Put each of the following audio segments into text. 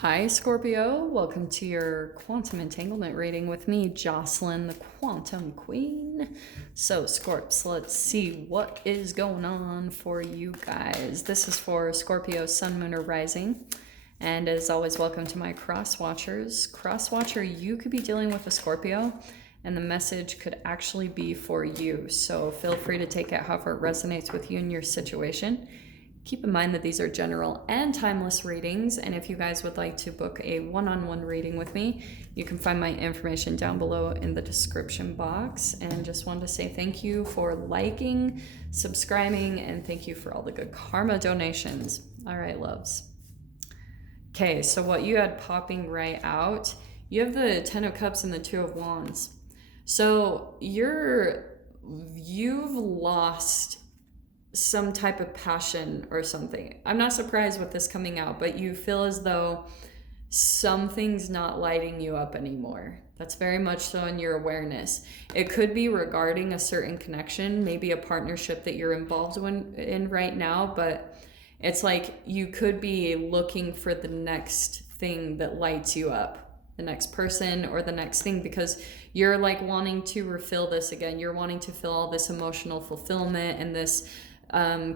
Hi, Scorpio. Welcome to your quantum entanglement reading with me, Jocelyn, the Quantum Queen. So, Scorps, let's see what is going on for you guys. This is for Scorpio, Sun, Moon, or Rising. And as always, welcome to my Cross Watchers. Cross Watcher, you could be dealing with a Scorpio, and the message could actually be for you. So, feel free to take it however it resonates with you and your situation. Keep in mind that these are general and timeless readings, and if you guys would like to book a one-on-one reading with me, you can find my information down below in the description box. And just wanted to say thank you for liking, subscribing, and thank you for all the good karma donations. All right, loves. Okay, so what you had popping right out, you have the Ten of Cups and the Two of Wands. So you've lost some type of passion or something. I'm not surprised with this coming out, but you feel as though something's not lighting you up anymore. That's very much so in your awareness. It could be regarding a certain connection, maybe a partnership that you're involved in right now, but it's like you could be looking for the next thing that lights you up, the next person or the next thing, because you're like wanting to refill this again. You're wanting to feel all this emotional fulfillment and this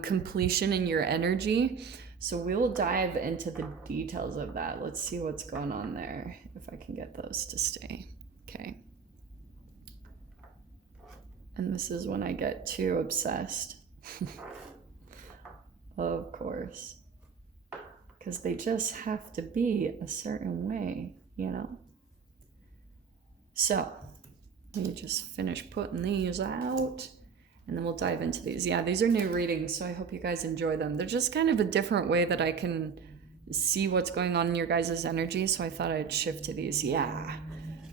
completion in your energy. So we'll dive into the details of that. Let's see what's going on there, if I can get those to stay. Okay. And this is when I get too obsessed. Of course. Because they just have to be a certain way, you know? So, let me just finish putting these out. And then we'll dive into these. Yeah, these are new readings, so I hope you guys enjoy them. They're just kind of a different way that I can see what's going on in your guys' energy, so I thought I'd shift to these. Yeah.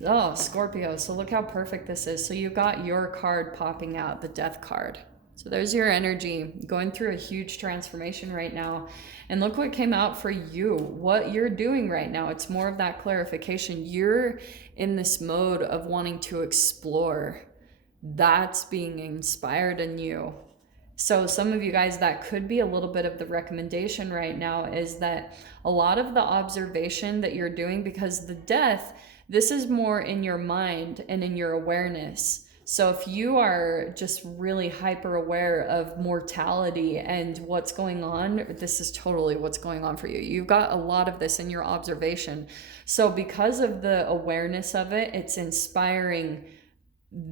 Oh, Scorpio. So look how perfect this is. So you got your card popping out, the Death card. So there's your energy going through a huge transformation right now. And look what came out for you, what you're doing right now. It's more of that clarification. You're in this mode of wanting to explore. That's being inspired in you. So some of you guys, that could be a little bit of the recommendation right now, is that a lot of the observation that you're doing, because the death, this is more in your mind and in your awareness. So if you are just really hyper aware of mortality and what's going on, this is totally what's going on for you. You've got a lot of this in your observation. So because of the awareness of it, it's inspiring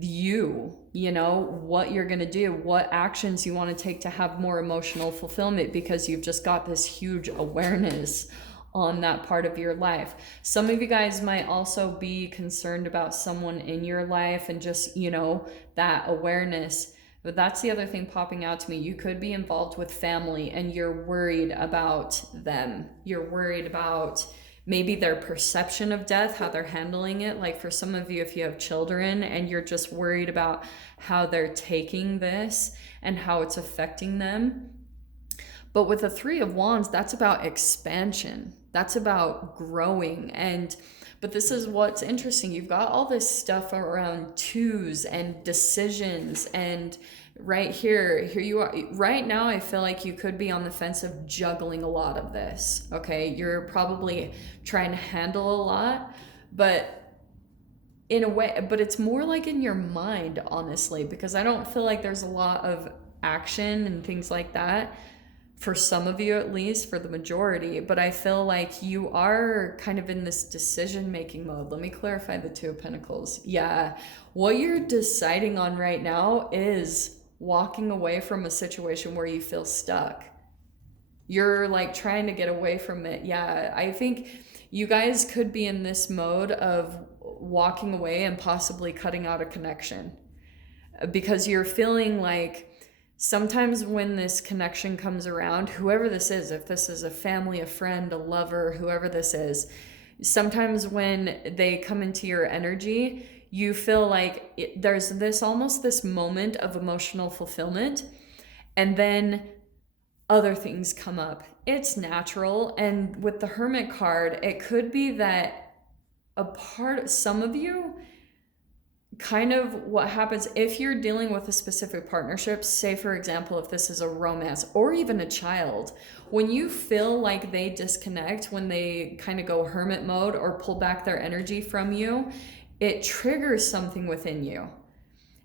you know, what you're going to do, what actions you want to take to have more emotional fulfillment, because you've just got this huge awareness on that part of your life. Some of you guys might also be concerned about someone in your life and just, you know, that awareness. But that's the other thing popping out to me. You could be involved with family and you're worried about them. You're worried about maybe their perception of death, how they're handling it. Like for some of you, if you have children and you're just worried about how they're taking this and how it's affecting them. But with the Three of Wands, that's about expansion. That's about growing. But this is what's interesting. You've got all this stuff around twos and decisions, and right here you are. Right now, I feel like you could be on the fence of juggling a lot of this. Okay, you're probably trying to handle a lot, but in a way, but it's more like in your mind, honestly, because I don't feel like there's a lot of action and things like that. For some of you, at least, for the majority, but I feel like you are kind of in this decision-making mode. Let me clarify the Two of Pentacles. Yeah, what you're deciding on right now is walking away from a situation where you feel stuck. You're like trying to get away from it. Yeah, I think you guys could be in this mode of walking away and possibly cutting out a connection, because you're feeling like sometimes when this connection comes around, whoever this is, if this is a family, a friend, a lover, whoever this is, sometimes when they come into your energy, you feel like there's this almost this moment of emotional fulfillment, and then other things come up. It's natural. And with the Hermit card, it could be that some of you kind of what happens if you're dealing with a specific partnership, say for example, if this is a romance or even a child, when you feel like they disconnect, when they kind of go hermit mode or pull back their energy from you, it triggers something within you.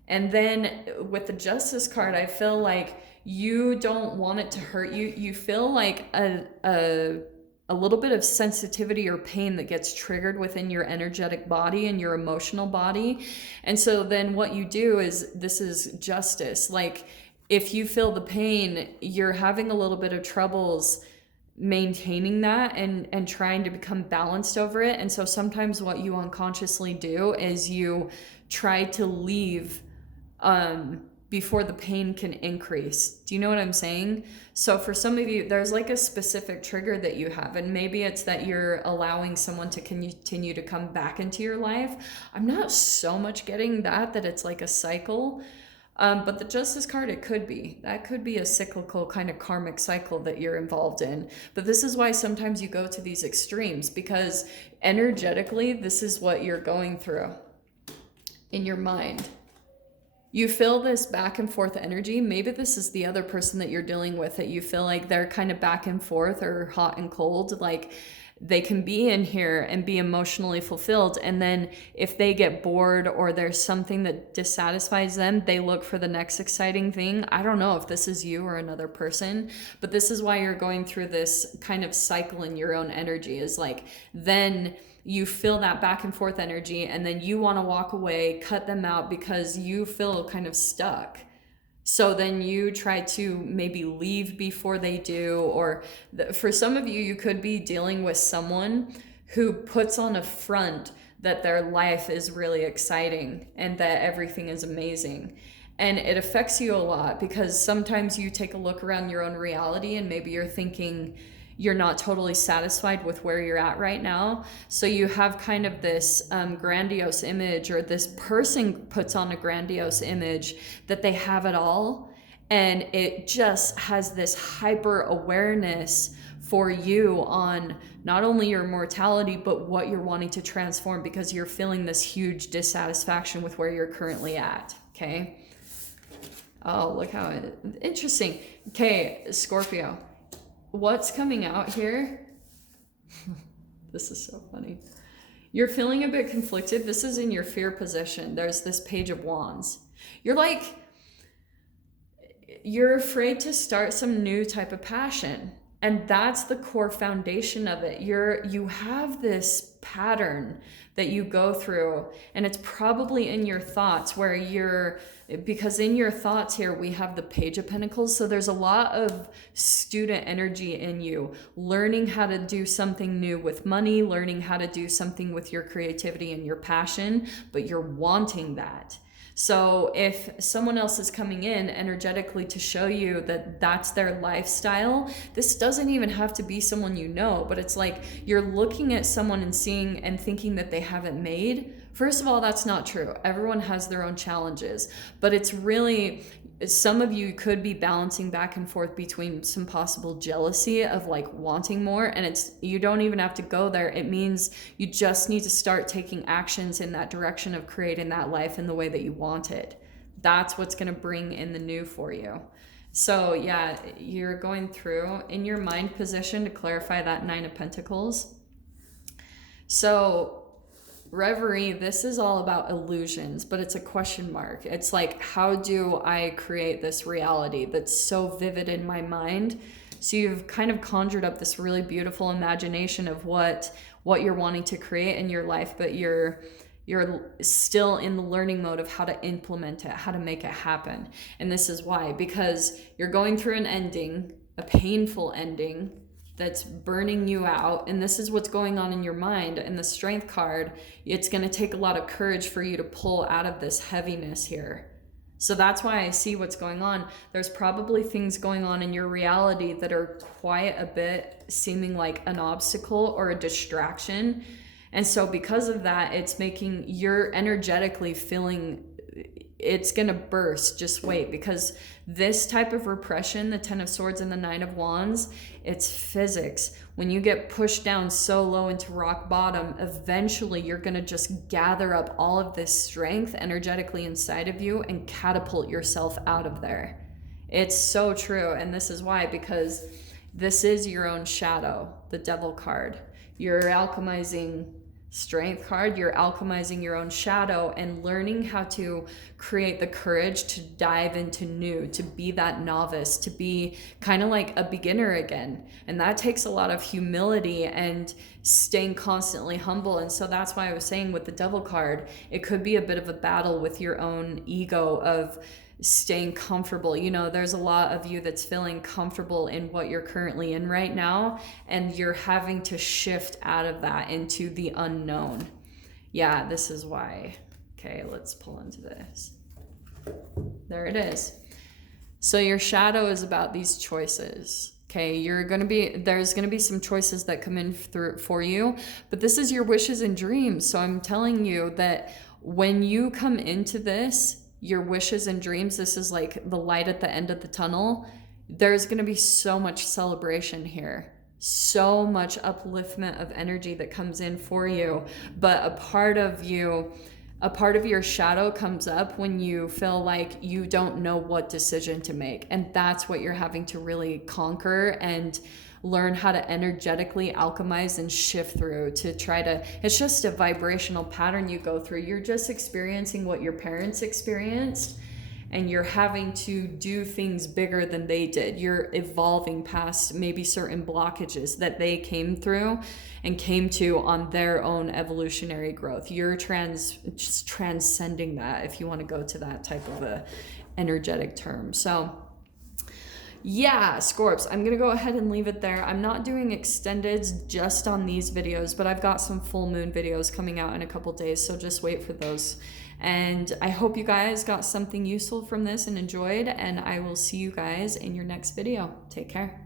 And then with the Justice card, I feel like you don't want it to hurt you. You feel like a little bit of sensitivity or pain that gets triggered within your energetic body and your emotional body. And so then what you do is, this is justice. Like if you feel the pain, you're having a little bit of troubles maintaining that and trying to become balanced over it. And so sometimes what you unconsciously do is you try to leave before the pain can increase. Do you know what I'm saying? So for some of you, there's like a specific trigger that you have, and maybe it's that you're allowing someone to continue to come back into your life. I'm not so much getting that it's like a cycle. But the Justice card, it could be. That could be a cyclical kind of karmic cycle that you're involved in. But this is why sometimes you go to these extremes, because energetically, this is what you're going through in your mind. You feel this back and forth energy. Maybe this is the other person that you're dealing with, that you feel like they're kind of back and forth or hot and cold. Like they can be in here and be emotionally fulfilled, and then if they get bored or there's something that dissatisfies them, they look for the next exciting thing. I don't know if this is you or another person, but this is why you're going through this kind of cycle in your own energy, is like then you feel that back and forth energy, and then you want to walk away, cut them out because you feel kind of stuck. So then you try to maybe leave before they do, or for some of you, you could be dealing with someone who puts on a front that their life is really exciting and that everything is amazing. And it affects you a lot because sometimes you take a look around your own reality and maybe you're thinking you're not totally satisfied with where you're at right now. So you have kind of this grandiose image, or this person puts on a grandiose image that they have it all. And it just has this hyper awareness for you on not only your mortality, but what you're wanting to transform, because you're feeling this huge dissatisfaction with where you're currently at. Okay. Oh, look how interesting. Okay, Scorpio. What's coming out here? This is so funny. You're feeling a bit conflicted. This is in your fear position. There's this Page of Wands. You're afraid to start some new type of passion. And that's the core foundation of it. You have this pattern that you go through, and it's probably in your thoughts because in your thoughts here, we have the Page of Pentacles. So there's a lot of student energy in you, learning how to do something new with money, learning how to do something with your creativity and your passion, but you're wanting that. So if someone else is coming in energetically to show you that that's their lifestyle, this doesn't even have to be someone you know, but it's like you're looking at someone and seeing and thinking that they haven't made. First of all, that's not true. Everyone has their own challenges, but it's really, some of you could be balancing back and forth between some possible jealousy of like wanting more, and you don't even have to go there. It means you just need to start taking actions in that direction of creating that life in the way that you want it. That's what's going to bring in the new for you. So yeah, you're going through in your mind position, to clarify that Nine of Pentacles. So Reverie, this is all about illusions, but it's a question mark. It's like, how do I create this reality that's so vivid in my mind? So you've kind of conjured up this really beautiful imagination of what you're wanting to create in your life, but you're still in the learning mode of how to implement it, how to make it happen. And this is why, because you're going through an ending, a painful ending, that's burning you out, and this is what's going on in your mind. And the Strength card, it's going to take a lot of courage for you to pull out of this heaviness here. So that's why I see what's going on. There's probably things going on in your reality that are quite a bit seeming like an obstacle or a distraction. And so because of that, it's making you're energetically feeling it's gonna burst. Just wait, because this type of repression, the 10 of Swords and the 9 of Wands, it's physics. When you get pushed down so low into rock bottom, eventually you're gonna just gather up all of this strength energetically inside of you and catapult yourself out of there. It's so true. And this is why, because this is your own shadow, the Devil card. You're alchemizing Strength card, you're alchemizing your own shadow and learning how to create the courage to dive into new, to be that novice, to be kind of like a beginner again. And that takes a lot of humility and staying constantly humble. And so that's why I was saying with the Devil card, it could be a bit of a battle with your own ego of staying comfortable. You know, there's a lot of you that's feeling comfortable in what you're currently in right now, and you're having to shift out of that into the unknown. Yeah, this is why. Okay, let's pull into this. There it is. So your shadow is about these choices. Okay, there's gonna be some choices that come in through for you, but this is your wishes and dreams. So I'm telling you that when you come into this, your wishes and dreams, this is like the light at the end of the tunnel. There's going to be so much celebration here, so much upliftment of energy that comes in for you. But a part of your shadow comes up when you feel like you don't know what decision to make. And that's what you're having to really conquer and learn how to energetically alchemize and shift through to try to, it's just a vibrational pattern you go through. You're just experiencing what your parents experienced, and you're having to do things bigger than they did. You're evolving past maybe certain blockages that they came through and came to on their own evolutionary growth. You're just transcending that, if you want to go to that type of a energetic term. So yeah, Scorps, I'm going to go ahead and leave it there. I'm not doing extendeds just on these videos, but I've got some full moon videos coming out in a couple days, so just wait for those. And I hope you guys got something useful from this and enjoyed, and I will see you guys in your next video. Take care.